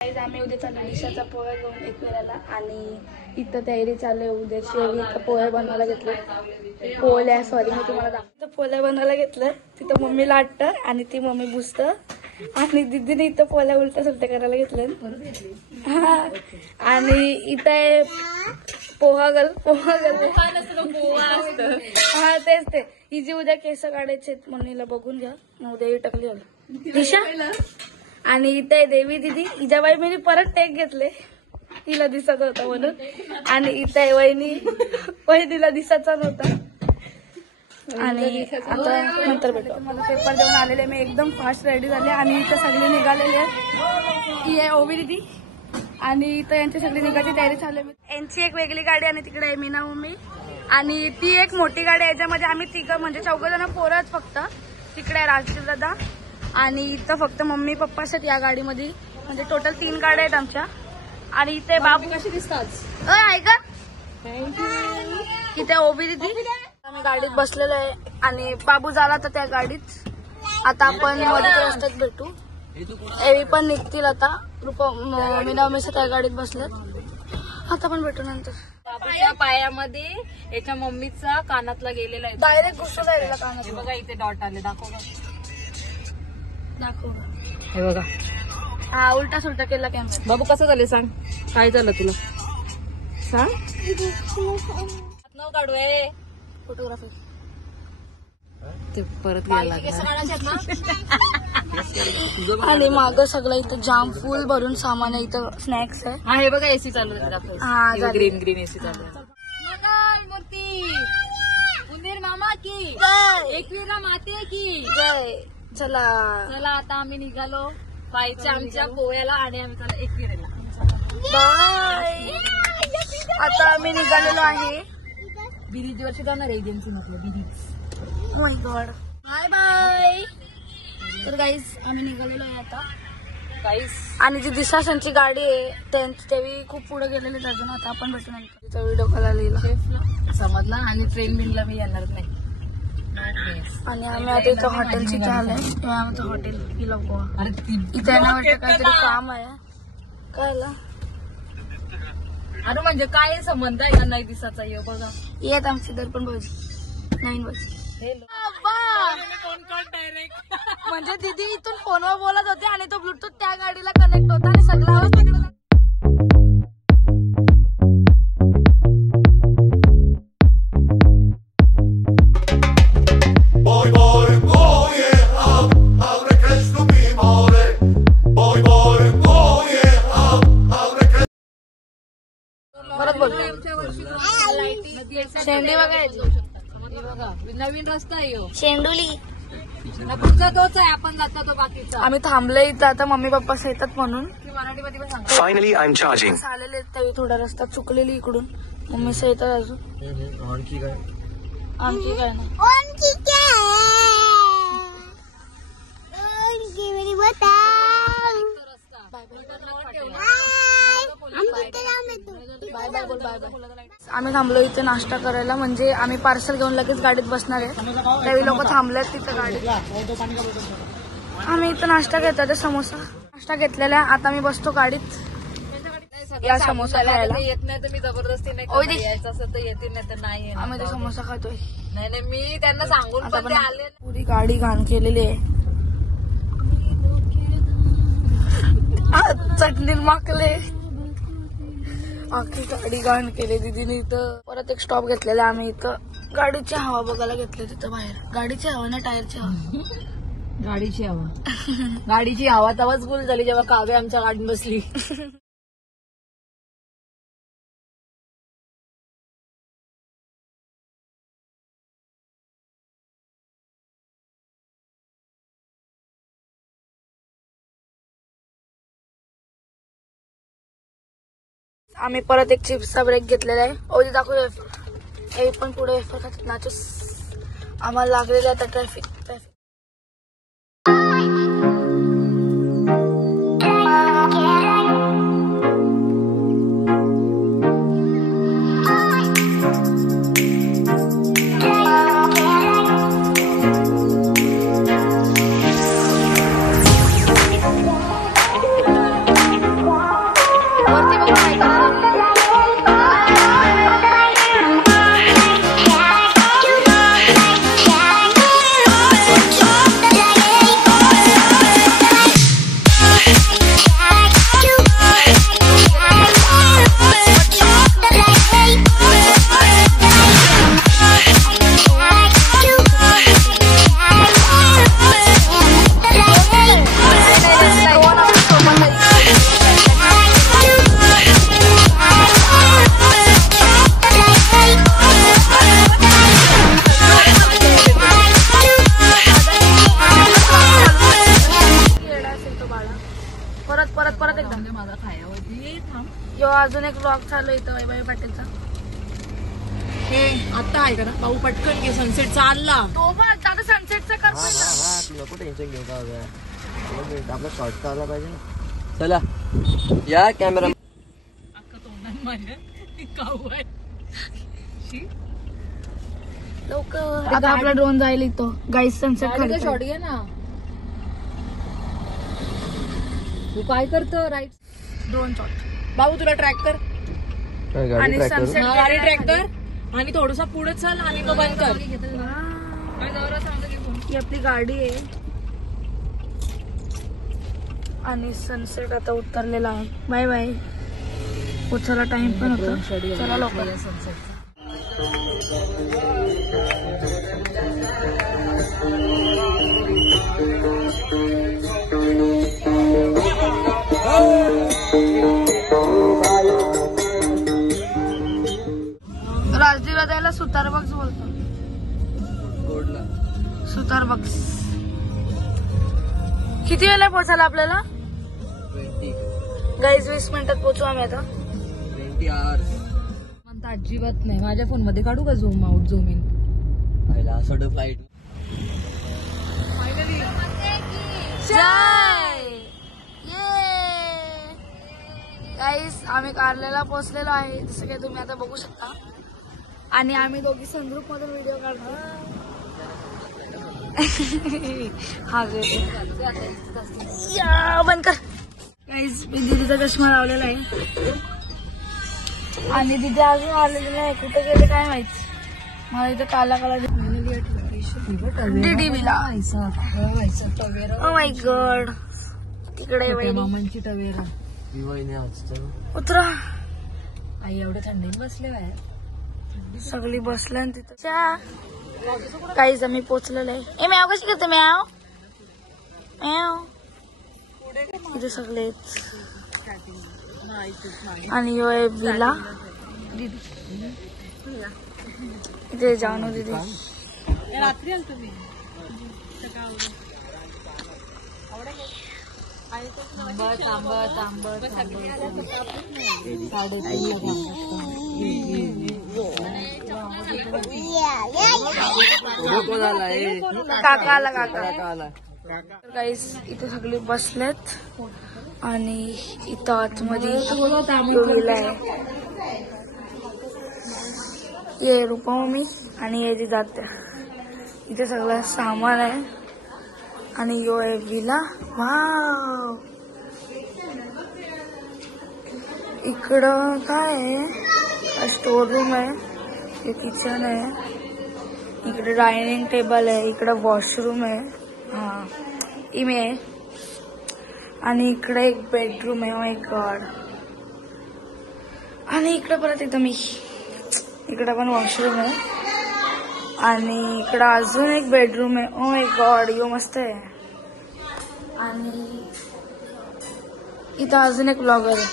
आम्ही उद्या चालू दिशाचा पोहे घेऊन एक वेळेला आणि इथं तयारी चालू आहे उद्याची. इथं पोहे बनवायला घेतले. पोळ्या सॉरी मी तुम्हाला दाखवतो. पोळ्या बनवायला घेतलं. तिथं मम्मी लाटतं आणि ती मम्मी बुजतं आणि दीदीने इथं पोळ्या उलट्या सुलट्या करायला घेतल्या. हा आणि इथं पोहागल हा तेच ते. हिची उद्या केस काढायचे मम्मीला बघून घ्या. उद्या टकली झालं दिशा. आणि इथे देवी दिदी इजाबाई मी परत टेक घेतले तिला दिसत होता म्हणून. आणि इथे वहिनीला दिसायचा नव्हता. आणि आता नंतर भेटू. मला पेपर देऊन आलेले मी एकदम फास्ट रेडी झाले आणि इथं सगळे निघालेले आहेत. ही आहे ओवी दिदी आणि इथं यांची सगळी निघायची तयारी चालू आहे. यांची एक वेगळी गाडी आणि तिकडे आहे मीना मम्मी आणि ती एक मोठी गाडी आहे. याच्यामध्ये आम्ही तिघं म्हणजे 4 जण पोरच फक्त. तिकडे आहे राजदीप दादा आणि इथं फक्त मम्मी पप्पा आहेत या गाडीमध्ये. म्हणजे टोटल 3 गाड्या आहेत आमच्या. आणि इथे बाबू कशी दिसतात ऐका इथे ओबी दिदी. आम्ही गाडीत बसलेलो आहे आणि बाबू झाला तर त्या गाडीत. आता आपण मध्ये रस्त्यात भेटू. एवी पण निघतील आता. मीना उमेश त्या गाडीत बसलेत. आता पण भेटू नंतर. बाबूच्या पायामध्ये याच्या मम्मीचा कानातला गेलेला आहे. डायरेक्ट घुसून राहिलेला कानात. बघा इथे डॉट आले. दाखव हे बघा. हा उलटा सुलटा केला कॅमेरा. बाबू कसं झालं सांग. काय झालं तुला सांग. काढू आहे फोटोग्राफी ते परत आणि माग सगळं इथं जाम फुल भरून सामान आहे. इथं स्नॅक्स आहे. हा हे बघा एसी चालू आहे. ग्रीन एसी चालू आहे. मूर्ती उंदीर मामा की एकविरा माते की जय. चला आता आम्ही निघालो बाईच्या आमच्या पोह्याला आणि आम्ही चाललो एकविरेला. बाय. आता आम्ही निघालेलो आहे. बिरीज वरची जाणार एजन्सी म्हटलं बिरीज. My god. Bye bye. तर गाईज आम्ही निघालेलो आहे आता. गाईज आणि जी दिशाशांची गाडी आहे तेवी खूप पुढे गेलेली अजून. आता आपण भेटू नंतर. व्हिडिओ कॉल लिहिला समजला. आणि ट्रेन बिनला मी येणार नाही. आणि आम्ही आता इथं हॉटेलची चाल आहे. हॉटेल हिला गोवा. इथे येणं वाटतं काहीतरी काम आहे. कळलं. अरे म्हणजे काय संबंध आहे का नाही दिसाचा. ये बघा येत आमची दर्पण भाऊजी नवीन भाऊजी. म्हणजे दीदी इथून फोनवर बोलत होते आणि तो ब्लूटूथ त्या गाडीला कनेक्ट होता आणि सगळा आवाज तिकडे. शेंडी बघायची. नवीन रस्ता आहे शेंडुली. पुढचा तोच आहे. आपण जातो तो बाकीचा. आम्ही थांबले इथं आता मम्मी पप्पा येतात म्हणून. मराठीमध्ये पण सांगतो. Finally I am charging. आलेले त्यावेळी थोडा रस्ता चुकलेली इकडून. मम्मी येतात अजून. आमची काय नाही. आम्ही थांबलो इथे नाश्ता करायला. म्हणजे आम्ही पार्सल घेऊन लगेच गाडीत बसणार आहे. त्यावेळी लोक थांबलेत तिथं गाडीत. आम्ही इथं नाश्ता घेतो समोसा नाश्ता घेतलेला. आता मी बसतो गाडीत या समोसा खायला. येत नाही तर मी जबरदस्ती नाही यायचं असं तर येते नाही तर नाही. आम्ही ते समोसा खातोय. नाही मी त्यांना सांगून पण आले. पुरी गाडी घाण केलेली आहे. चटणी माकले. आखी गाडी घाण केली दीदीने. इथं परत एक स्टॉप घेतलेला आम्ही. इथं गाडीची हवा बघायला घेतली. तिथं बाहेर गाडीची हवा ना टायरची हवा. गाडीची हवा तेव्हाच फुल झाली जेव्हा काव्य आमच्या गाडीत बसली. आम्ही परत एक चिप्सचा ब्रेक घेतलेला आहे. ओली दाखव वेफर. हे पण पुढे वेफर खातात नाचूस. आम्हाला लागलेलं आता ट्रॅफिक. परत परत परत एकदा माझा खायावरती थांब. यो अजून एक ब्लॉग चालू इथं वैभवी पाटीलचा. हे आता आहे का ना भाऊ पटकन घे सनसेट चालला. तो बघ आता सनसेटचा कर पहिला. तुला कुठे टेन्शन घेऊ का आपला शॉर्ट आला पाहिजे ना. चला या कॅमेरा. अख्खा तोंडात माझ्या काऊ आहे. लवकर आता आपला ड्रोन जाईल इथं गाईस सनसेट खाली. शॉट घे ना. तू काय करतो राईट ड्रोन शॉट भाऊ तुला ट्रॅक कर गाडी आणि ट्रॅक करू. सनसेट गाडी ट्रॅक कर आणि थोडसा पुढे चल आणि मग बंद कर. ही आपली गाडी आहे आणि सनसेट आता उतरलेला आहे. Bye bye. पोचायला टाइम पण होता. चला लवकर. राजदीला द्यायला सुतार बॉक्स बोलतो. सुतार बॉक्स. किती वेळेला पोचायला आपल्याला? 20 गाईज 20 मिनिटात पोचू आम्ही आता. 20 hours. म्हणता अजिबात नाही. माझ्या फोन मध्ये काढू का झूम आउट झूम इन. पहिला असं फ्लाईट. गाईस आम्ही कारलेला पोहोचलेलो आहे जसं काही तुम्ही आता बघू शकता. आणि आम्ही दोघी संद्रूप मधून व्हिडिओ काढतो. हा बंद कर. गाईस मी दीदीचा चष्मा लावलेला आहे आणि दीदी अजून आलेली नाही. कुठे गेले काय माहिती. मला इथे काला काला डीडीबीला. Oh my God. तिकडे मामांची टवेरा उतरा. आई एवढ्या थंडीत बसले बाहेर. सगळी बसल्या तिथं. काहीच आम्ही पोचलेलो आहे. ए म्याव कशी करते म्याव म्याव. इथे सगळे आणि यो आहे विला. इथे जानू दीदी. रात्री आल तुम्ही काका आला काका. गाईस इथे सगळे बसलेत आणि इथं आतमध्ये विला आहे. ये रूपा मम्मी आणि ये जात्या. इथे सगळं सामान आहे आणि यो आहे विला. वाव. इकडं काय आहे? स्टोर रूम आहे. हे किचन आहे. इकडे डायनिंग टेबल आहे. इकडे वॉशरूम आहे. हा इमे आहे. आणि इकडे एक बेडरूम आहे. माय गॉड. आणि इकडे परत एकदम इकडे पण वॉशरूम आहे आणि इकडे अजून एक बेडरूम आहे. ओ माय गॉड यो मस्त आहे. आणि इथं अजून एक ब्लॉगर आहे.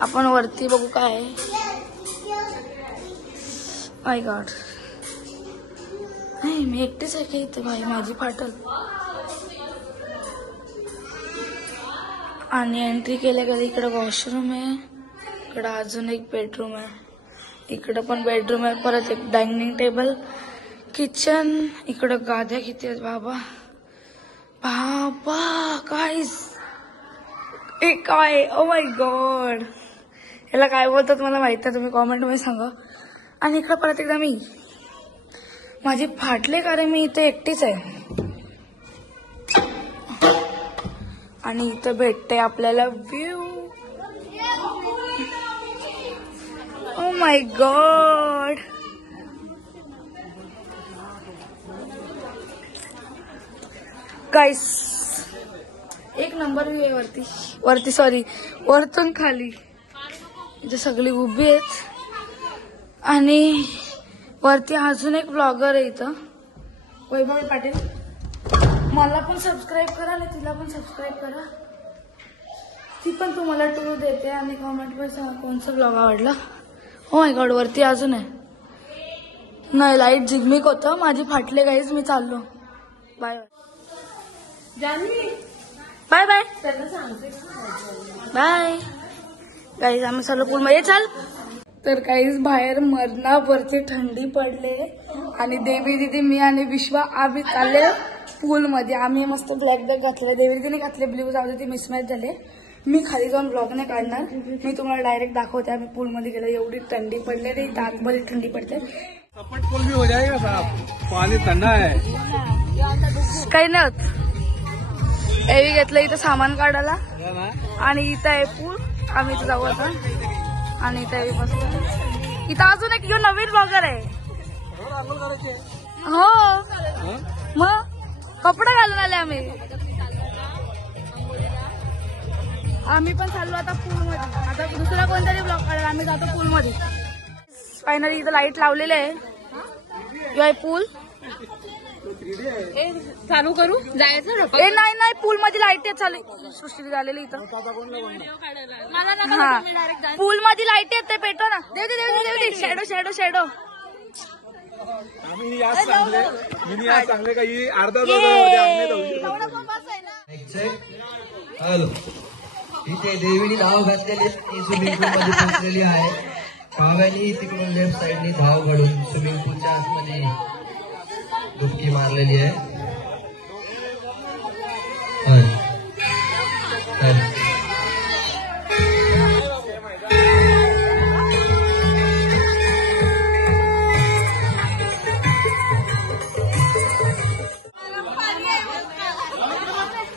आपण वरती बघू काय आहे. माय गॉड. नाही मी एकटेच आहे का इथं. भाई माझी फाटल. आणि एंट्री केल्या गेली. इकडे वॉशरूम आहे. इकडे अजून एक बेडरूम आहे. इकडे पण बेडरूम आहे. परत एक डायनिंग टेबल किचन. इकडे गाद्या किती आहेत बाबा. बाबा काहीच एक काय. Oh my God. याला काय बोलतात मला माहित नाही. तुम्ही कॉमेंट मध्ये सांगा. आणि इकडे परत एकदा मी माझी फाटले कारण मी इथे एकटीच आहे. आणि इथं भेटते आपल्याला व्ह्यू. Oh my God. गाईस एक नंबर व्ह्यू आहे वरती. वरती सॉरी वरतून खाली. इथे सगळी उभी आहेत आणि वरती अजून एक ब्लॉगर आहे इथं वैभवी पाटील. मला पण सबस्क्राईब करा आणि तिला पण सबस्क्राईब करा. ती पण तुम्हाला टूर देते आणि कॉमेंट मध्ये सांगा कोणचा ब्लॉग आवडला. हो माय गॉड वरती अजून आहे. नाही लाईट झिगमिक होतं. माझी फाटले गाईज. मी चाललो. Bye bye. Bye bye. Bye guys. आम्ही चाललो पूलमध्ये. चल. तर काहीच बाहेर मरणावरची थंडी पडले आणि देवी दिदी मी आणि विश्वा आम्ही चालले पूलमध्ये. आम्ही मस्त ब्लॅक बॅग घातले, देवी दिदीने घातले ब्ल्यू. जाऊ दे, ती मिसमॅच झाले. मी खाली जाऊन ब्लॉग नाही काढणार, मी तुम्हाला डायरेक्ट दाखवते. आम्ही पूलमध्ये गेलो, एवढी थंडी पडले रे, आतमध्ये थंडी पडते. सपाट पूल भी हो जाएगा साहब, पानी ठंडा है. काही नाही होत. एवी घेतलं इथं सामान काढायला आणि इथं आहे पूल. आम्ही इथं जाऊ आता. आणि इथं एवी बसतो. इथं अजून एक नवीन ब्लॉगर आहे. हो मग कपडे घालून आले आम्ही पण चाललो आता पूलमध्ये. आता दुसरा कोणतरी ब्लॉग काढायला आम्ही जातो पूलमध्ये. फायनली इथं लाईट लावलेले आहे. आहे पूल. चालू करू जायचं. ए नाही पूल मध्ये लाईट चालू सृष्टी झालेली इथं. हा पूल मध्ये लाईट येते पेटो ना. देव शेडो शेडो शेडो. मी आज चांगले काही अर्धा हॅलो. इथे देवीने धाव घातलेली आहे, स्विमिंग पूल मध्ये पोहोचलेली आहे. पाव्यानी तिकडून लेफ्ट साईडनी धाव घडून स्विमिंग पूलच्या आतमध्ये डुबकी मारलेली आहे.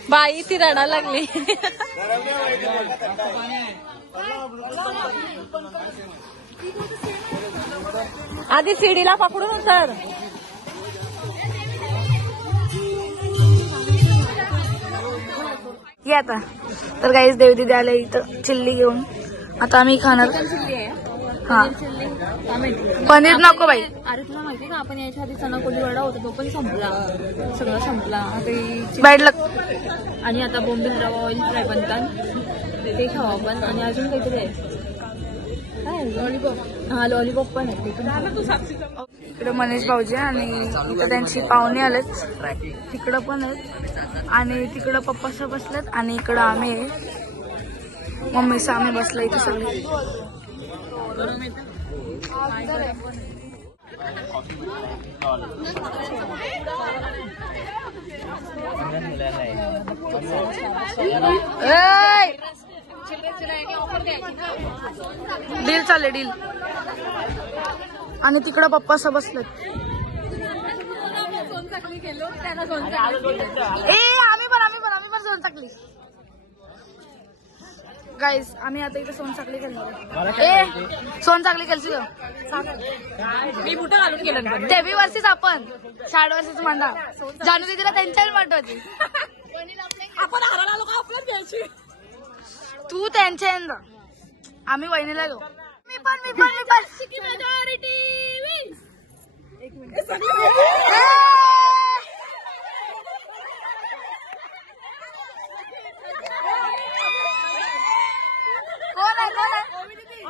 बाई ती रडा लागली. आधी शिडीला पकडून उतर. ये आता. तर काहीच देवी दिदी आले इथं चिल्ली घेऊन. आता आम्ही खाणार. हा पनीर नको बाई. अरे तुला माहिती का आपण याच्या आधी चना कोली वडा होता, तो पण संपला, सगळं संपला. आता बॅड लक. आणि आता बॉम्बे रवा ऑइल फ्राय बनतात, ते खाऊ आपण. आणि अजून काहीतरी आहे काय, लॉलीपॉप. हा लॉलीपॉप पण आहे. इकडे मनीष भाऊजी आणि इथं त्यांची पाहुणे आलेत. तिकडं पण आहेत आणि तिकडं पप्पा बसलेत आणि इकडं आम्ही मम्मीचं आम्ही बसलो इथे सगळे. डील चालले डील. आणि तिकडं पप्पा असं बसलेत. आम्ही पण सोनचाकली. गाईज आम्ही आता इथे सोनचाकली खेळणार. सोनचाकली खेळची मी बुट घालून गेलं. तेवी वर्षीच आपण 60 वर्षाची मांडा. जानू दिदीला त्यांच्या वाट होती. आपण हारायला आलो का आपल्याच घ्यायची. तू त्यांच्या आम्ही वहिनीला घेऊ. मी पण कोण आहे?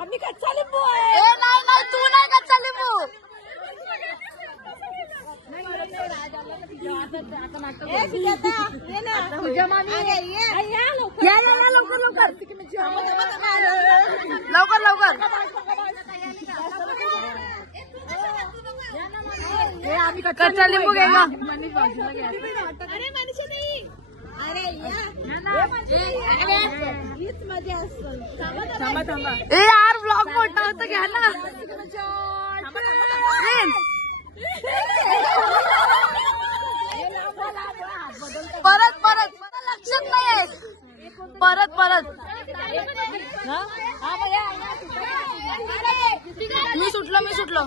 आम्ही कच्चा लिंबू आहे. नाही तू नाही कच्चा लिंबू. लवकर कच्चा लिंबू घे ना. यार ब्लॉग मोठा होता घ्या ना. परत लक्षात नाही. परत मी सुटलो.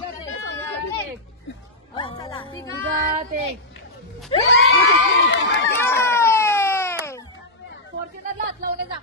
फॉर्च्युनरला हात लावून जा.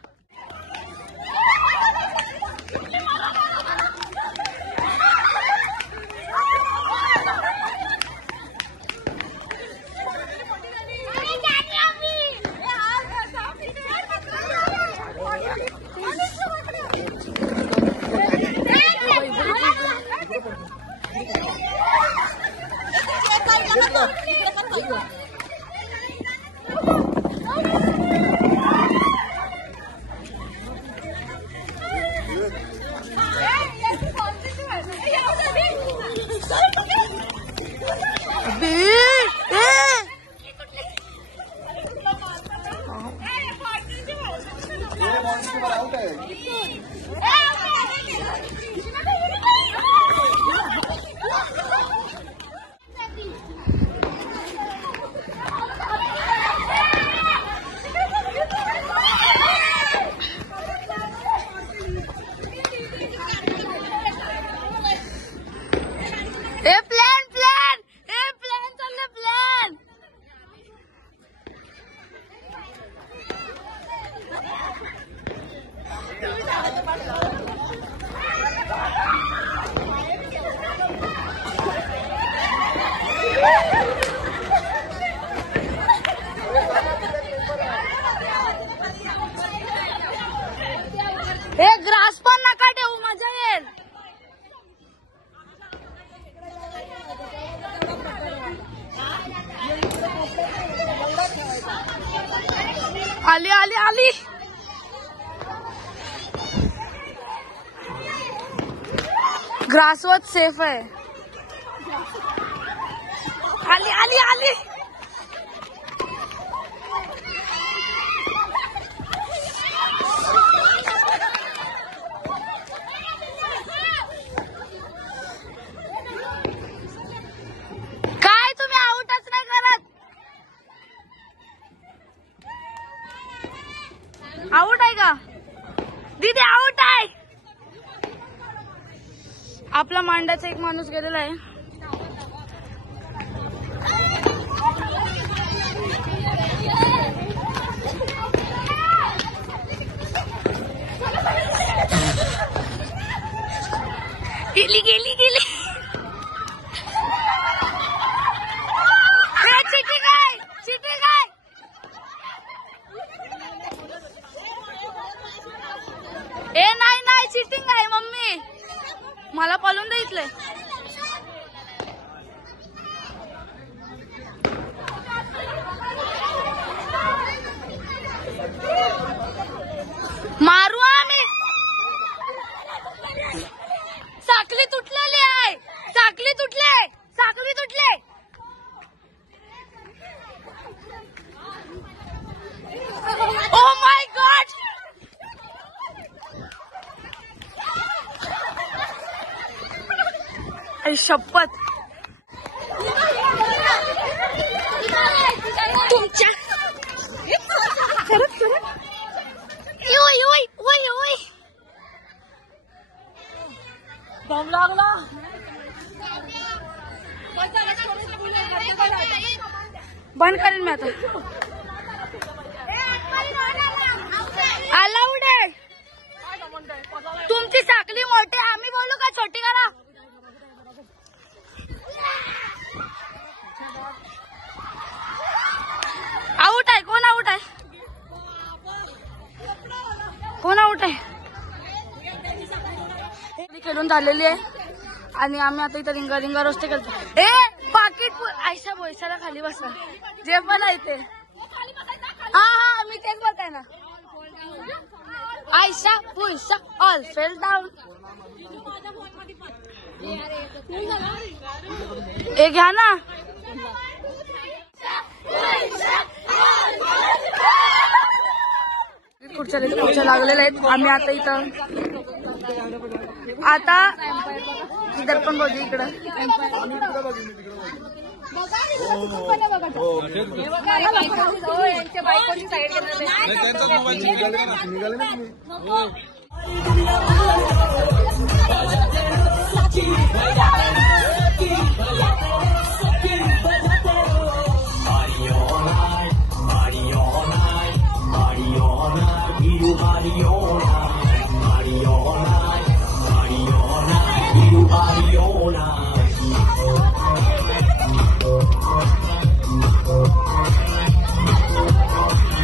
ग्रास पण नका ठेवू, मजा येईल. आली आली आली. ग्रासवत सेफ आहे. आली आली आली. काय तुम्ही आउटच नाही करत. आउट आहे का दीदी? आउट आहे. आपला मांडाचा एक माणूस गेलेला आहे. गेली गेली गेली. चिटिंग आहे, चिटिंग आहे. ए नाही नाही, चिटिंग आहे मम्मी. मला पळून दे इथले. मारू आम्ही. साखली तुटलेली आहे. साखली तुटले, साखली तुटले. Oh my God. आई शपथ. तुमच्या खरंच खरंच. ओय ओय ओय ओय. दम लागला. बंद करेल मी आता. अलाउड आहे. तुमची साखली मोठी, आम्ही बोलू का छोटी करा. आउट आहे. कोण आउट आहे? कोण आउट आहे? खेळून झालेली आहे आणि आम्ही आता इथं रिंगा रिंगा रोस्ते करतो. ए पाकिट आयशा बोयसाला खाली बसा. जे पण आहे ते. हा हा मी तेच बोलताय ना. आयशा बोयसा ऑल फेल डाऊन. ए घ्या ना. खुर्च्या लागलेल्या आहेत. आम्ही आता इथं आता इधर पण बघू इकडं.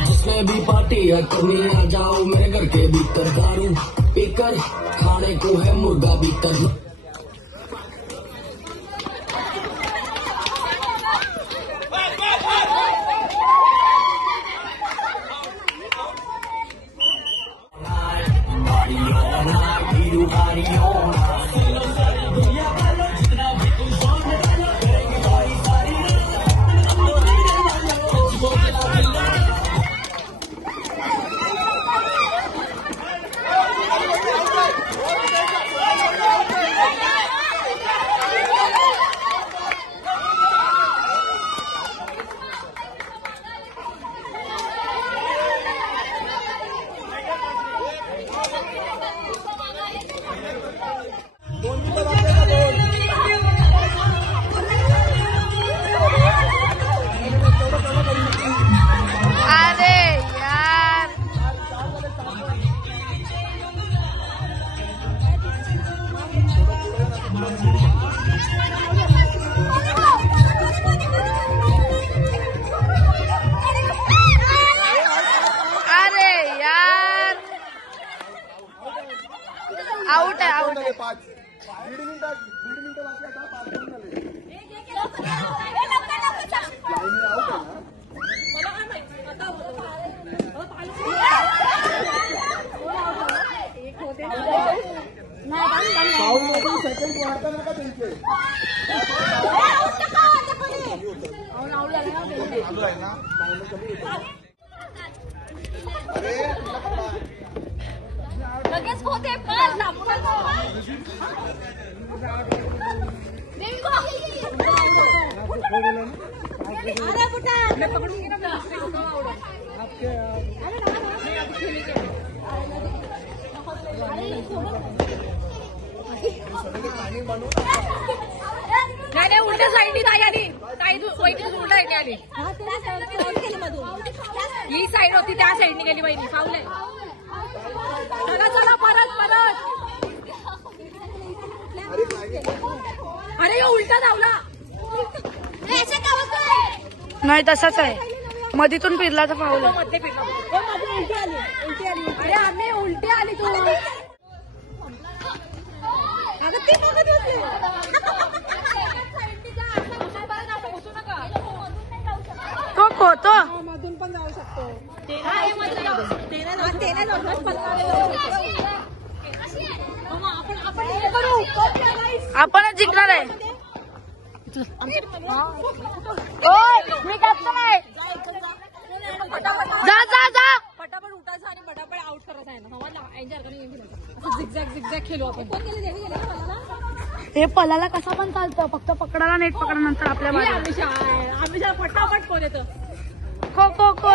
जिसमें भी पार्टी है तुम्हें आ जाओ मेरे घर के भीतर. दारू पीकर खाने को है मुर्गा भीतर. अरे यार आउट आहे आउट आहे. लगेच होते पण नाही उलट्या साईडनी नाही आली ताई उलटा साईडने आली. ही साईड होती त्या साईडने गेली बहिणी फाऊल आहे. चला चला परत परत. अरे उलटा धावला. नाही तसाच आहे मधीतून फिरला तर पाऊल आहे. मध्ये फिरला उलटी आली उलटी आली. अरे आम्ही उलटी आली तू. अगं ती बघत होती. तो खोतो मधून पण जाऊ शकतो. आपणच जिंकणार आहे. मी कॅप्टन आहे. जा जा जा. पटापट उठायचं आणि पटापट आउट करायचं आहे ना. एन्जॉय करून झिगझॅग झिगझॅग खेळू आपण. हे पलाला कसा पण चालतं फक्त पकडायला नेट पकडा नंतर आपल्या मागे. आम्ही पटापट कोण येतं. खो खो खो.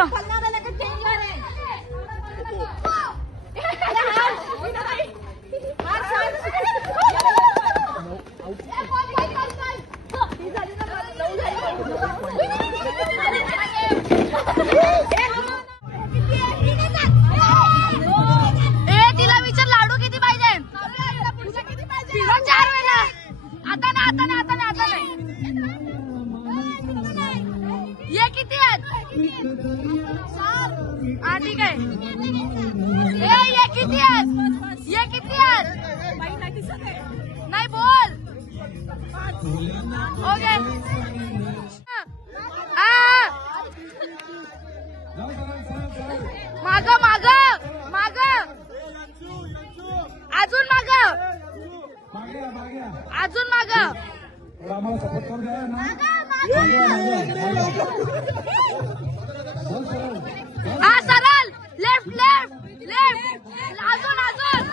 तिला विचार लाडू किती पाहिजे. 4 वेळा. आता नाही आता नाही आता नाही आता नाही. ये किती आहेत. हा ठीक आहे. ये किती आहेत. ये किती आहेत. नाही बोल. ओके. माग माग माग अजून माग अजून माग. हा सरळ लेफ्ट लेफ्ट लेफ्ट. अजून अजून.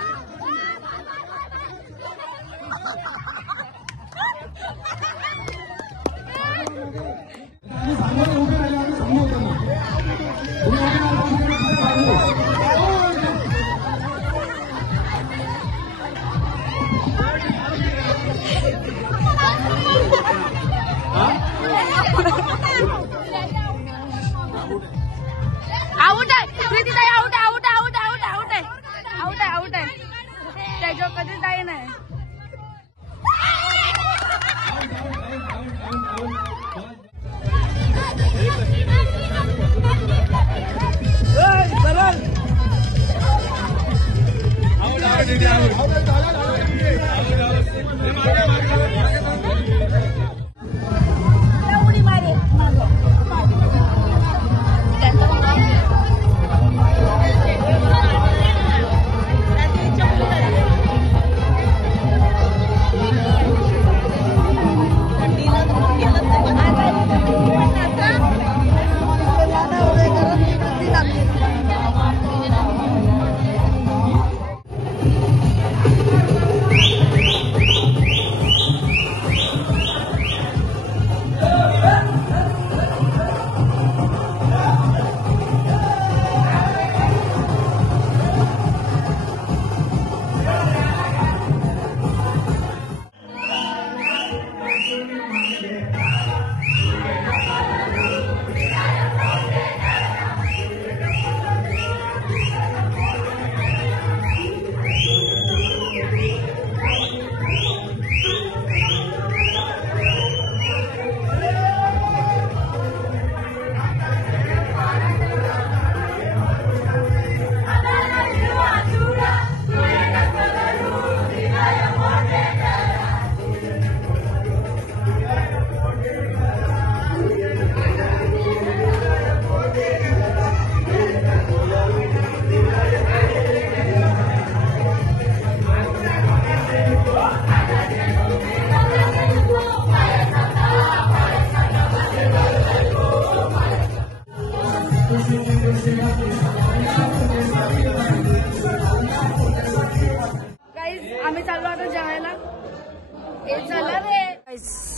आउट आहे प्रीती ताई. Out out out out out आहे आउट आहे आउट आहे. त्याच्यावर कधीच ताई नाही.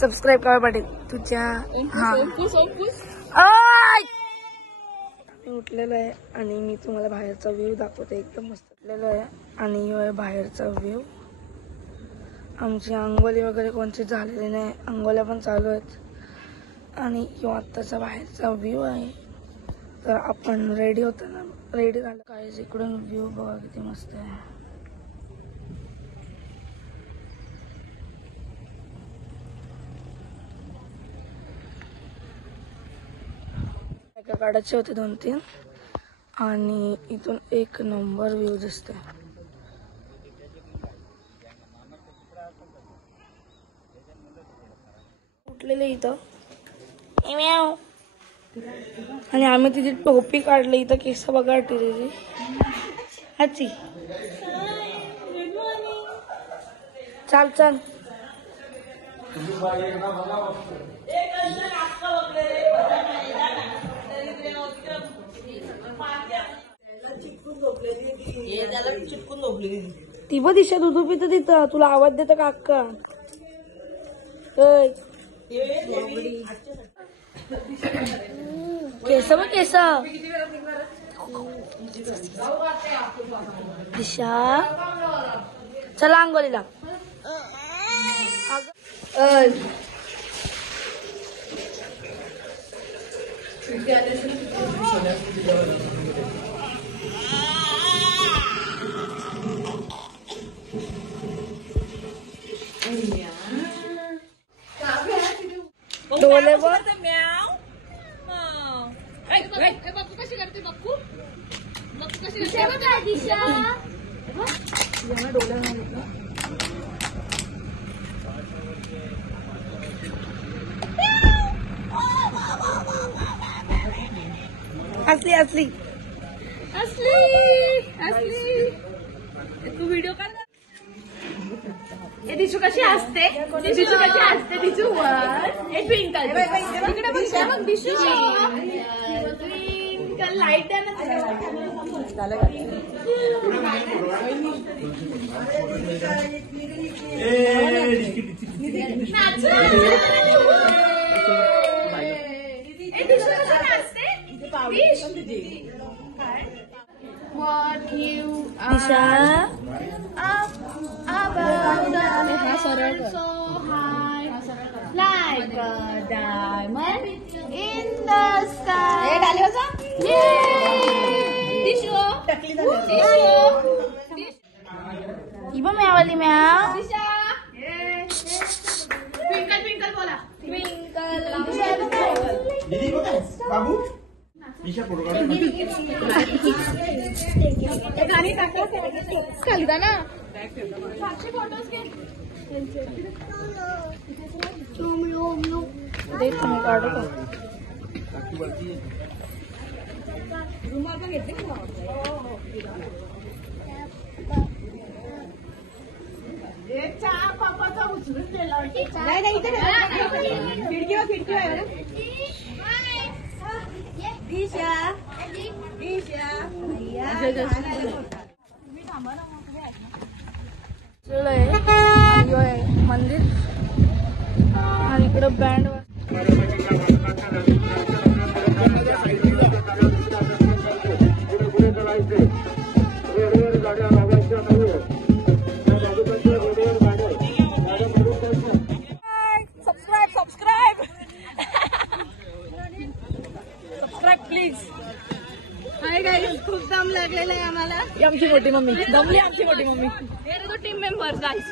सबस्क्राईब करा पाटील तुझ्या. हा मी उठलेलो आहे आणि मी तुम्हाला बाहेरचा व्ह्यू दाखवते. एकदम मस्त उठलेलो आहे आणि ह्यो आहे बाहेरचा व्ह्यू. आमची अंघोळी वगैरे कोणती झालेली नाही, अंघोळ्या पण चालू आहेत आणि ह्यो आत्ताचा बाहेरचा व्ह्यू आहे. तर आपण रेडी होताना रेडी झालं काय इकडून व्ह्यू बघा किती मस्त आहे. काढायचे होते 2-3 आणि इथून एक नंबर व्ह्यू दिसतोय. उठलेले इथं आणि आम्ही तिची टोपी काढली. इथं केस बघा तिची आजी. चाल चाल ती बघ दिशा दूध पित तिथं. तुला आवाज देतं का अक्का? केस बघ केस. दिशा चला अंघोळीला. डोले बघ. बापू कशी करते बापू कशी करते दिशा. असली असली असली असली तू व्हिडिओ काढ. दिशू कशी असते दिशू कशी असते दिशू वर ट्विंकल इकडे बघ दिशू ट्विंकल लाईट आहे What you Disha so high like a diamond in the sky. Dishu ही बघ म्यावाली म्याव. Disha twinkle twinkle बोला twinkle गाणी खाली जा ना. देख तुम्ही काढू का? मंदिर आणि इकडं band. Subscribe please. Hi guys खूप दम लागलेला आहे आम्हाला. आमची मोठी मम्मी दमली. आमची मोठी मम्मी टीम मेंबर गाईज.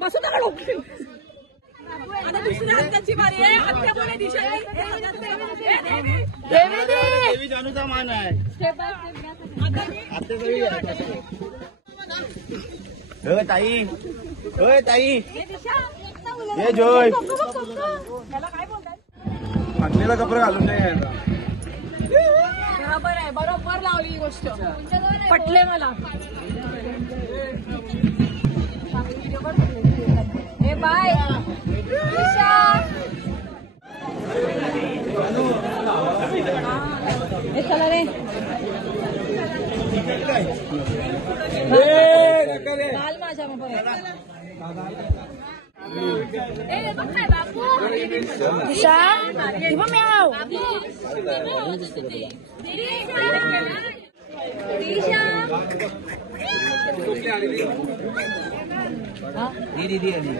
बसू नका. आता दुसऱ्या आत्याची बारी आहे. आत्या बोले दिशा देवी जानूचा मान आहे. ताई ताई हे जोय फाटलेला कपडे घालून नाही. बरोबर आहे. बरोबर लावली ही गोष्ट. पटले मला. हे बाय हे चला रे. घाल माझ्या दिशा किंवा म्याव दीदी आली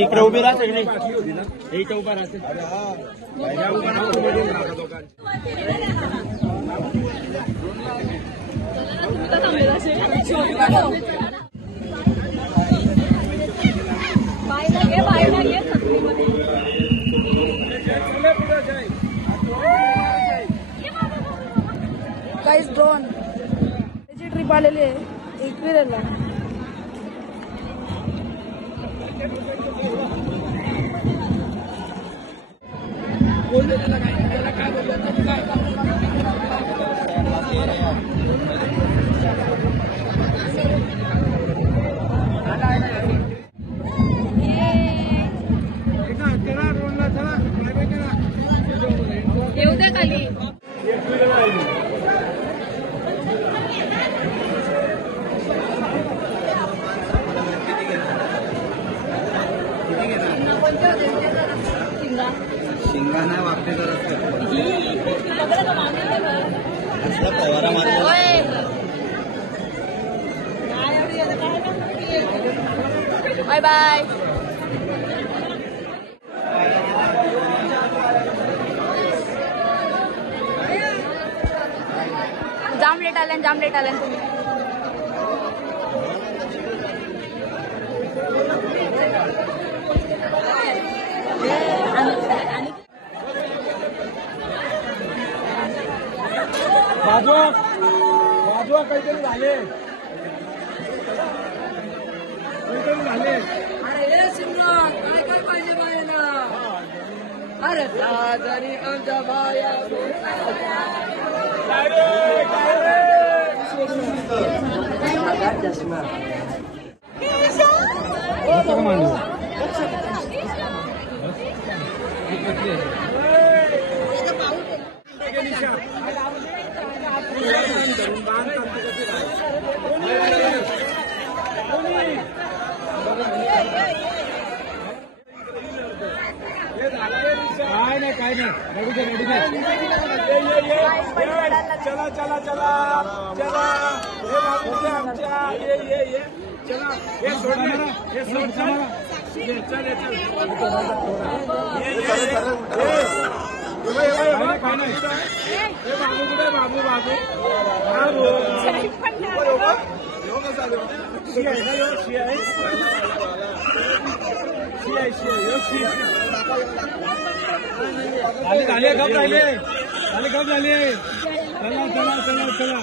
इकडे उभी राहते इकडे उभा राहते गाईस ड्रोन त्याची ट्रिप आलेली आहे एकविरेला. येऊ द्या खाली. शिंगाणा वापरे बाय बाय. जाम लेट आल्यान तुम्ही. वाजवा काहीतरी झाले अरे सिमरन काय पाहिजे बायला. अरे राजानी आमच्या बाया काय नाही रेडी चला चला चला चला हे बाबू आमच्या ये चला हे सोड हे सोड चल चल काय नाही हे बाबू कुठे बाबू झाले गप राहिले चला चला चला चला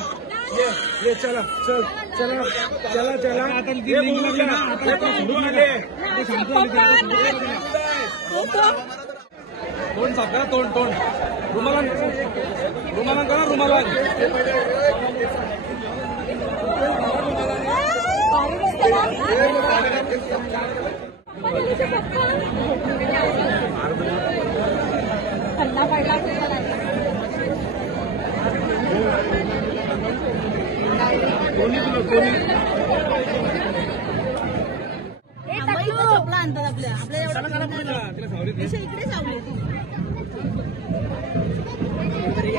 ये चला चल चला चला चला आता तोंड सापडा तोंड रुमाला करा रुमाला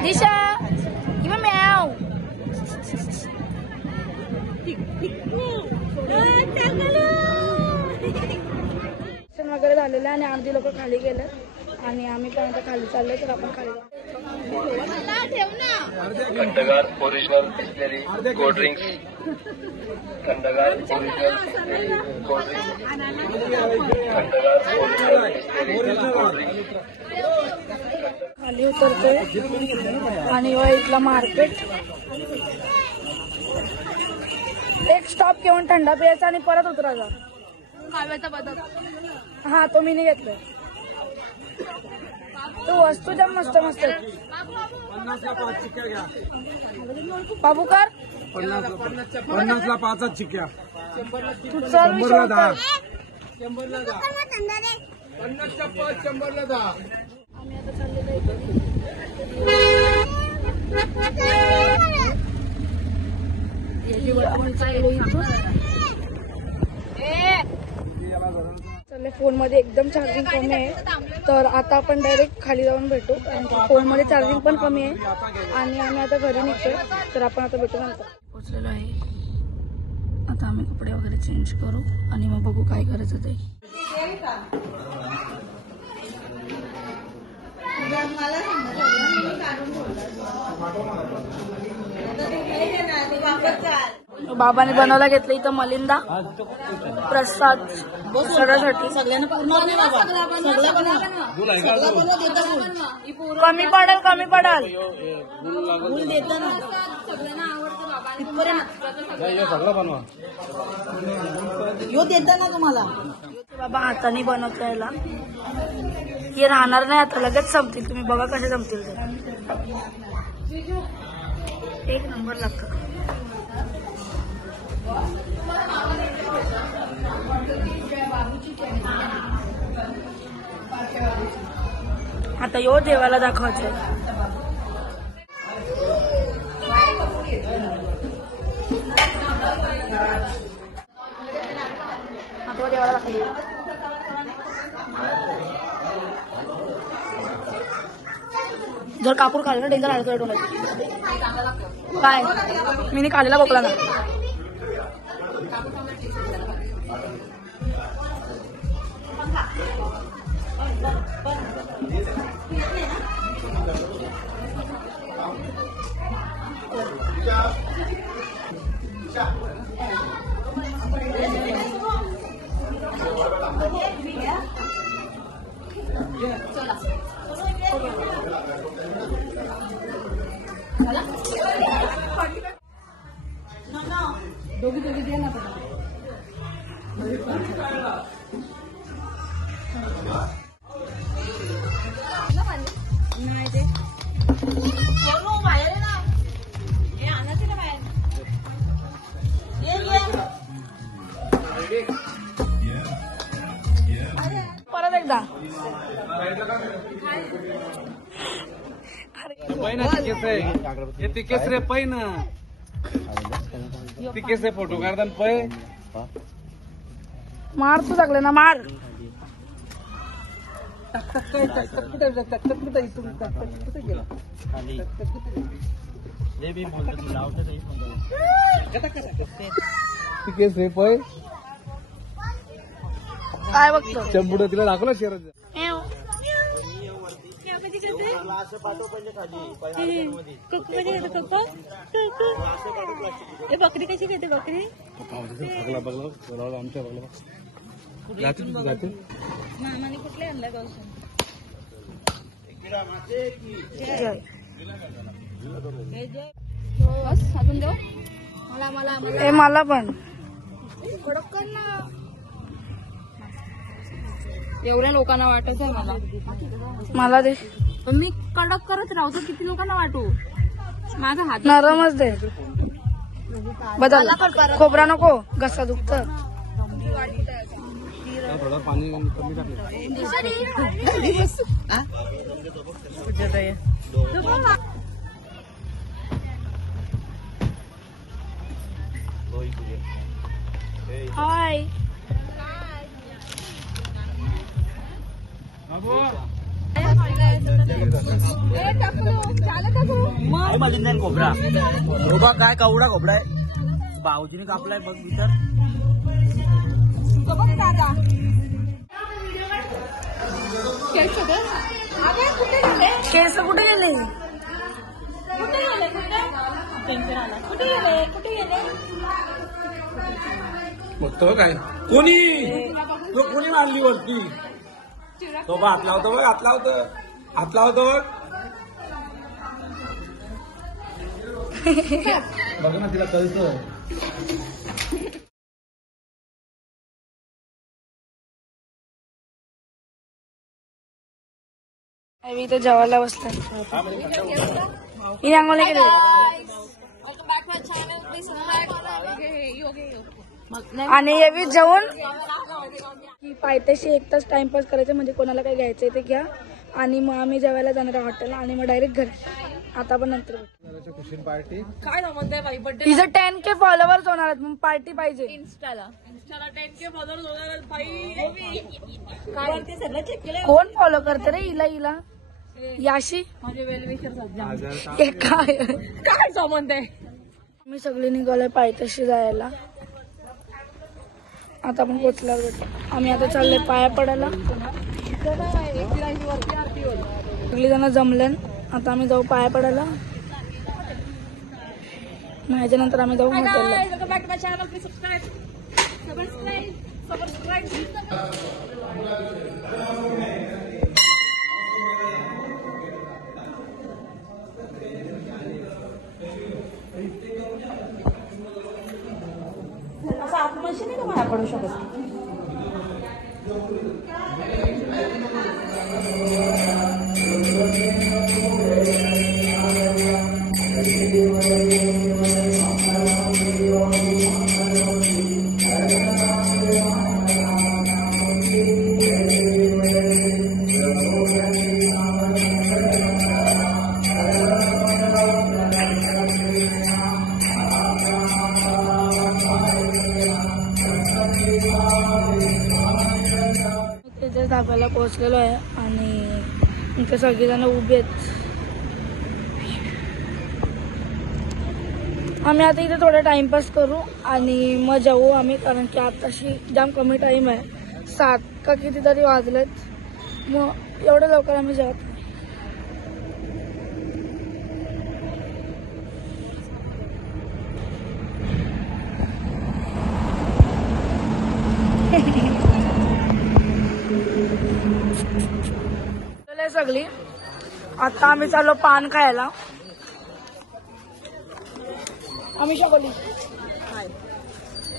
दिशा किंवा म्याव. वगैरे झालेलं आणि अर्धी लोक खाली गेले आणि आम्ही पण आता खाली चाललोय तर आपण खाली जाऊ. खंडगार ओरिजिनल बिस्लेरी कोल्ड ड्रिंक्स खंडगार ओरिजिनल बिस्लेरी कोल्ड ड्रिंक्स खंडगार ओरिजिनल कोल्ड ड्रिंक्स. खाली उतरतोय आणि इथला मार्केट एक स्टॉप घेऊन थंडा प्यायचा आणि परत उतरायचा. हा तो मी नाही घेतलाय. तो वस्तू जाम मस्त मस्त. 50ला 5 चिक्क्या घ्या. बाबूकर 50ला 5च चिक्क्या. तू चल 100ला 10. 100ला 10. 50च्या 5 100ला 10. आम्ही आता चाललेलो आहे चालले. फोन मध्ये एकदम चार्जिंग कमी आहे, तर आता आपण डायरेक्ट खाली जाऊन भेटू, कारण की फोन मध्ये चार्जिंग पण कमी आहे आणि आम्ही आता घरी निघतोय. तर आपण आता भेटू नंतर. पोहोचलेलो आहे. आता आम्ही कपडे वगैरे चेंज करू आणि मग बघू काय करायचं ते. बाबाने बनवला घेतलं इथं मलिंदा प्रसाद सगळ्यासाठी. कमी पडेल कमी पडेल. बाबा हाताने बनवता याला, हे राहणार नाही आता, लगेच संपतील. तुम्ही बघा कसे जमतील ते. एक नंबर लागतं. आता यो देवाला दाखवायचं. आता देवाला दाखवायचं. जर कापूर खाल्लं ना डेंजर आलं तर काय मी खाल्लेला बोकला ना. दोघी दे ना. नाही ते परत एकदा. तिकेच रे पै ना, तिकेच रे फोटो काढताना पै. मार तू लागले ना मार. तिकेच रे पै. काय बघतो चंबुड तिला दाखवलं शहरात. बकरी कशी घेते बकरी बघला आमच्या बघला जाते. मामाने कुठले आणला गावसून. अजून देऊ मला पण एवढ्या लोकांना वाटत आहे मला दे. पण मी कडक करत राहतो, किती लोकांना वाटू. माझा हात नरमच दे. बदल खोबरा नको, घसा दुखत. थोडं पाणी कमी टाकलं. हाय खोबरा उभा काय कवडा खोबरा आहे. भाऊजीने कापलाय बघ भीतर. केस कुठे गेले. बघतो काय कोणी कोणी मारली वरती. तो बघ हात लावतो, बघ हात लावतो, हात लावतो बघ. बघ ना तिला कळतं. मी इथे जेवायला बसले. ही अंघोळी केली आणि एवी जेवण की पायथ्याशी एक तास टाइमपास करायचं, म्हणजे कोणाला काही घ्यायचंय ते घ्या आणि मग आम्ही जेवायला जाणार आहे हॉटेलला आणि मग डायरेक्ट घरी. आता पण नंतर काय म्हणते बाई बर्थडे तिचं 10K फॉलोअर्स होणार आहेत, मग पार्टी पाहिजे. इंस्टाला 10K फॉलोअर्स होणार आहेत बाई. काय सगळं चेक केलं कोण फॉलो करते रे हिला याशी? माझे वेल विशर हे काय काय संबंध आहे? मी सगळे निघालोय पायथ्याशी जायला. आता आपण पोचल्यावर भेटू. आम्ही आता चाललोय पाया पडायला. सगळी जण जमल्यान. आता आम्ही जाऊ पाया पडायला. मग ह्याच्यानंतर आम्ही जाऊ हॉटेलला. असं आत्मशी नाही का पाया पडू शकत? त्याच्या धाब्याला पोहोचलेलो आहे आणि इथे सगळीजण उभी आहेत. आम्ही आता इथे थोडा टाइमपास करू आणि मग जाऊ आम्ही, कारण की आताशी जाम कमी टाइम आहे. 7 का कितीतरी वाजलेत. मग एवढं लवकर आम्ही जात नाही. सगळी आता आम्ही चाललो पान खायला. आम्ही बोली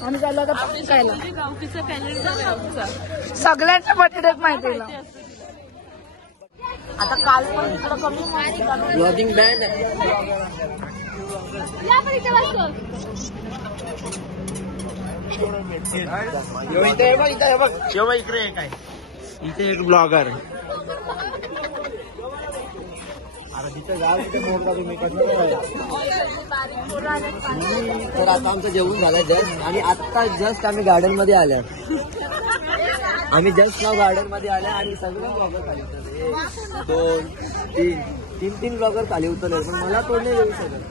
आम्ही चाललो आता पान खायला. सगळ्यांच्या बर्थडेत माहिती आहे. आता काल पण इकडं कमी ब्लॉगिंग बँड इकडे काय इथे एक ब्लॉगर. तर आता आमचं जेवण झालं जस्ट आणि आता जस्ट आम्ही गार्डन मध्ये आल्या. आम्ही जस्ट नाव गार्डन मध्ये आल्या आणि सगळे ब्लॉगर खाली उतरले. 2-3 ब्लॉगर खाली उतरले, पण मला तो नाही येऊ शकत.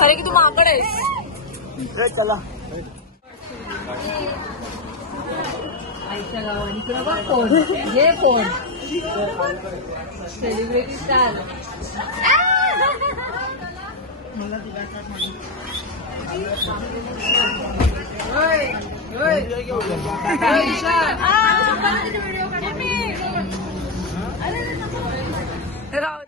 खरे की तू माकड आहेस. चला आईच्या गावात इकडं बघ कोण हे कोण सेलिब्रिटी स्टार. राहू